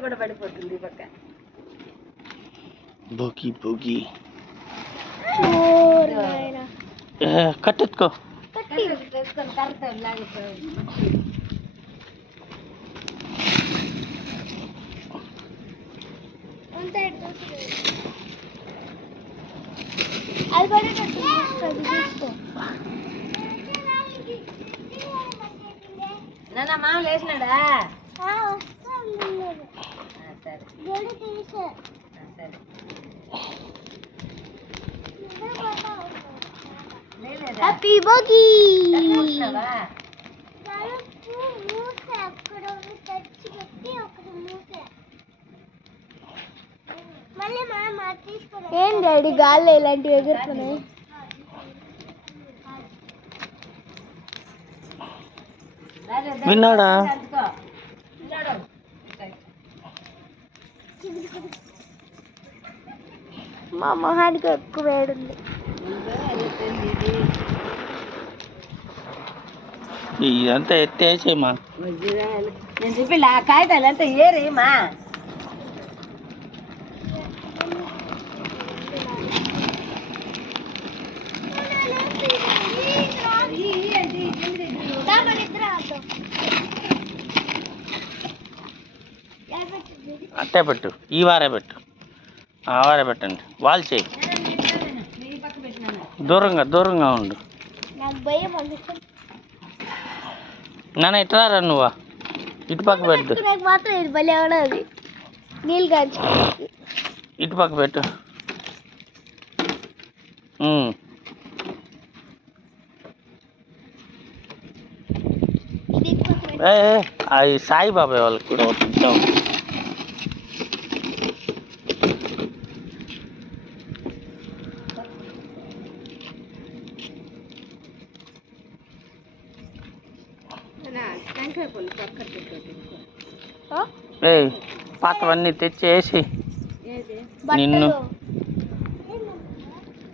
కూడా పడిపోతుంది పక్క బోగి బోగి కట్టెత్తుకో నాన్న మా లేచినాడా హ్యాపీ బోగి ఏం డాడీ గాల్లో ఇలాంటివి ఎగురుతున్నాయి విన్నాడా మా మొహానికి ఎక్కువ వేడుంది ఇదంతా ఎత్తేసేమా నేను చెప్పి ఆ కాగితాలు అంతా ఏరేమా అట్టే పెట్టు ఈ వారే పెట్టు ఆ వారే పెట్టండి వాళ్ళు చేయి దూరంగా దూరంగా ఉండు నాన్న ఇట్లా నువ్వా ఇటు పక్క పెట్టు మాత్రం ఇది భలే ఉన్నది నీళ్ళు కాంచుకోవడానికి ఇటు పక్క పెట్టు అది సాయిబాబా వాళ్ళకి కూడా ఇద్దాం పాతవన్నీ తెచ్చేసి నిన్ను